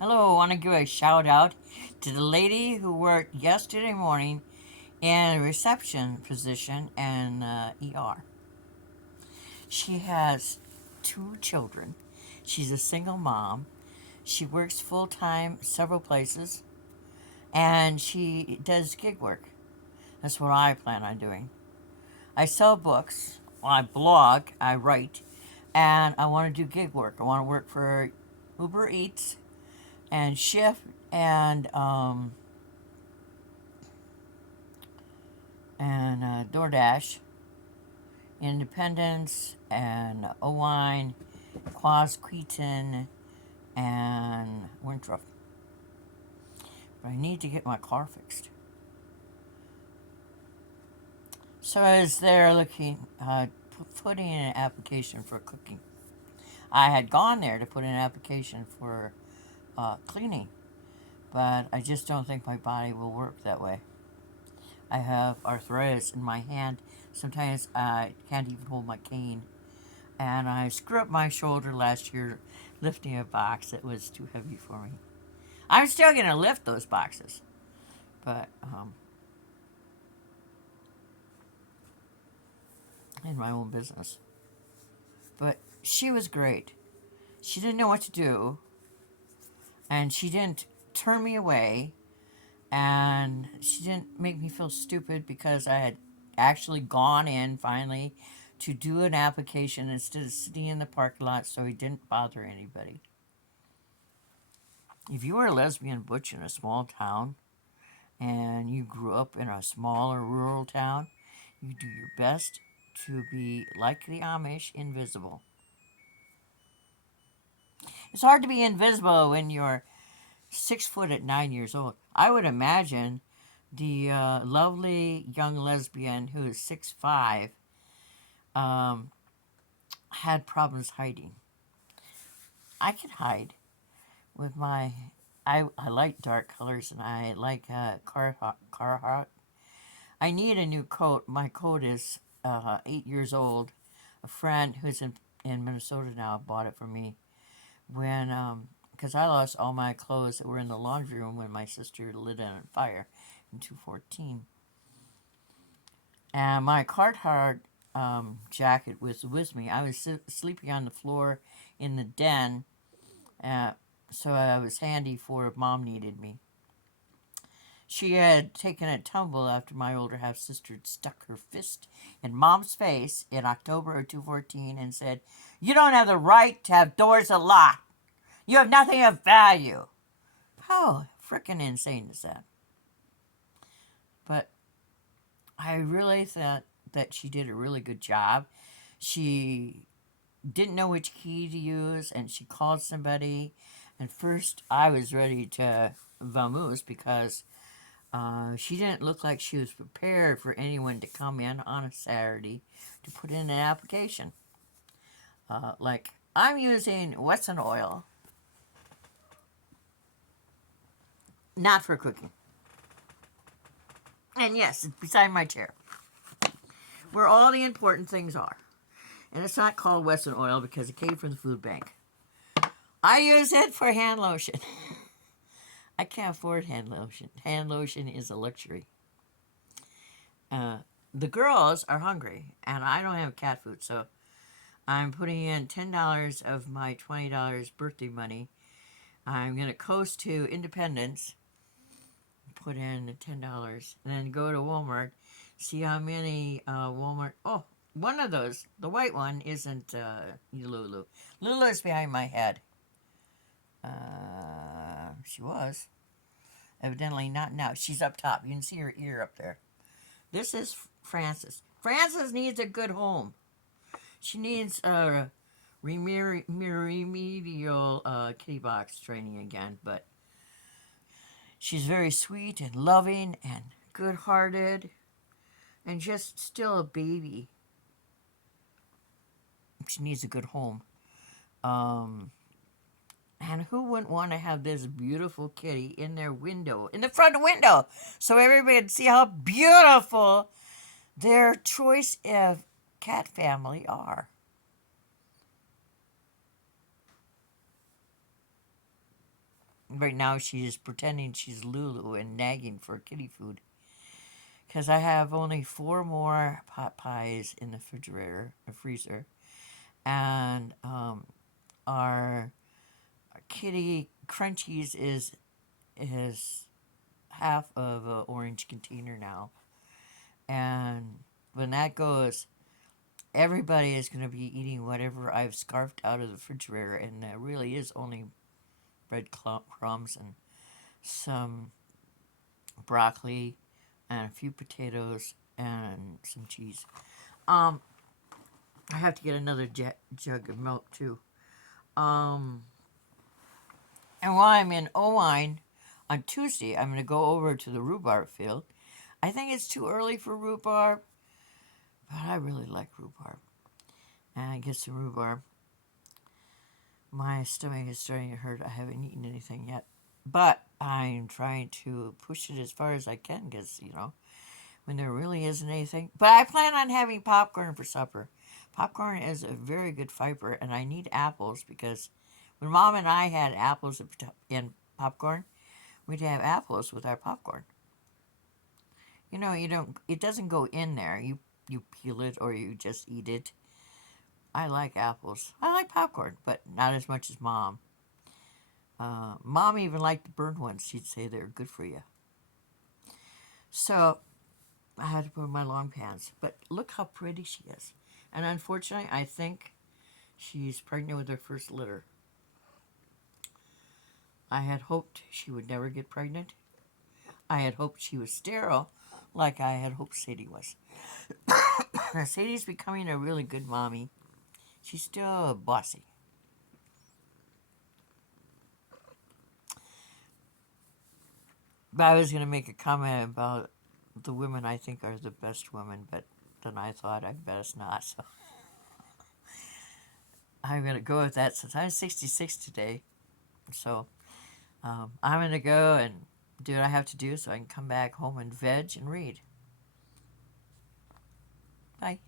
Hello, I want to give a shout out to the lady who worked yesterday morning in a reception position in ER. She has two children. She's a single mom. She works full time several places and she does gig work. That's what I plan on doing. I sell books, I blog, I write, and I want to do gig work. I want to work for Uber Eats and Shift and DoorDash, Independence, and Owine, Quasqueton, and Winthrop. But I need to get my car fixed. So as they're looking, putting in an application for cooking. I had gone there to put in an application for cleaning, but I just don't think my body will work that way. I have arthritis in my hand. Sometimes I can't even hold my cane. And I screwed up my shoulder last year lifting a box that was too heavy for me. I'm still going to lift those boxes, but in my own business. But she was great. She didn't know what to do, and she didn't turn me away, and she didn't make me feel stupid because I had actually gone in finally to do an application instead of sitting in the parking lot so he didn't bother anybody. If you were a lesbian butch in a small town and you grew up in a small or rural town, you do your best to be like the Amish, invisible. It's hard to be invisible when you're 6 foot at 9 years old. I would imagine the lovely young lesbian who is 6'5" um, had problems hiding. I can hide with my. I like dark colors and I like Carhartt. I need a new coat. My coat is 8 years old. A friend who's in Minnesota now bought it for me when because I lost all my clothes that were in the laundry room when my sister lit it on fire in 2014. And my Carhartt jacket was with me. I was sleeping on the floor in the den, uh, so I was handy for if mom needed me. She had taken a tumble after my older half sister had stuck her fist in mom's face in October of 2014 and said, "You don't have the right to have doors unlocked. You have nothing of value." How frickin' insane is that? But I really thought that she did a really good job. She didn't know which key to use and she called somebody. And first, I was ready to vamoose because she didn't look like she was prepared for anyone to come in on a Saturday to put in an application. Like, I'm using Wesson oil, not for cooking. And yes, it's beside my chair, where all the important things are. And it's not called Wesson oil because it came from the food bank. I use it for hand lotion. I can't afford hand lotion. Hand lotion is a luxury. Uh, the girls are hungry, and I don't have cat food, so I'm putting in $10 of my $20 birthday money. I'm going to coast to Independence, put in $10, and then go to Walmart, see how many Walmart. Oh, one of those, the white one, isn't Lulu. Lulu's behind my head. She was. Evidently not now. She's up top. You can see her ear up there. This is Frances. Frances needs a good home. She needs remedial kitty box training again, but she's very sweet and loving and good-hearted and just still a baby. She needs a good home. And who wouldn't want to have this beautiful kitty in their window, in the front window, so everybody can see how beautiful their choice of cat family are? Right now, she's pretending she's Lulu and nagging for kitty food. Because I have only four more pot pies in the refrigerator, the freezer, and our kitty crunchies is half of an orange container now, and when that goes, everybody is going to be eating whatever I've scarfed out of the refrigerator, and there really is only breadcrumbs and some broccoli and a few potatoes and some cheese. Um, I have to get another jug of milk too. Um, and while I'm in Owine on Tuesday, I'm going to go over to the rhubarb field. I think it's too early for rhubarb, but I really like rhubarb. And I get some rhubarb. My stomach is starting to hurt. I haven't eaten anything yet. But I'm trying to push it as far as I can because, when there really isn't anything. But I plan on having popcorn for supper. Popcorn is a very good fiber, and I need apples because when Mom and I had apples in popcorn, we'd have apples with our popcorn. You don't. It doesn't go in there. You peel it or you just eat it. I like apples. I like popcorn, but not as much as Mom. Mom even liked the burnt ones. She'd say they're good for you. So I had to put on my long pants. But look how pretty she is. And unfortunately, I think she's pregnant with her first litter. I had hoped she would never get pregnant. I had hoped she was sterile, like I had hoped Sadie was. Sadie's becoming a really good mommy. She's still bossy. But I was going to make a comment about the women I think are the best women, but then I thought I'd best not. So I'm going to go with that since I'm 66 today. So I'm going to go and do what I have to do so I can come back home and veg and read. Bye.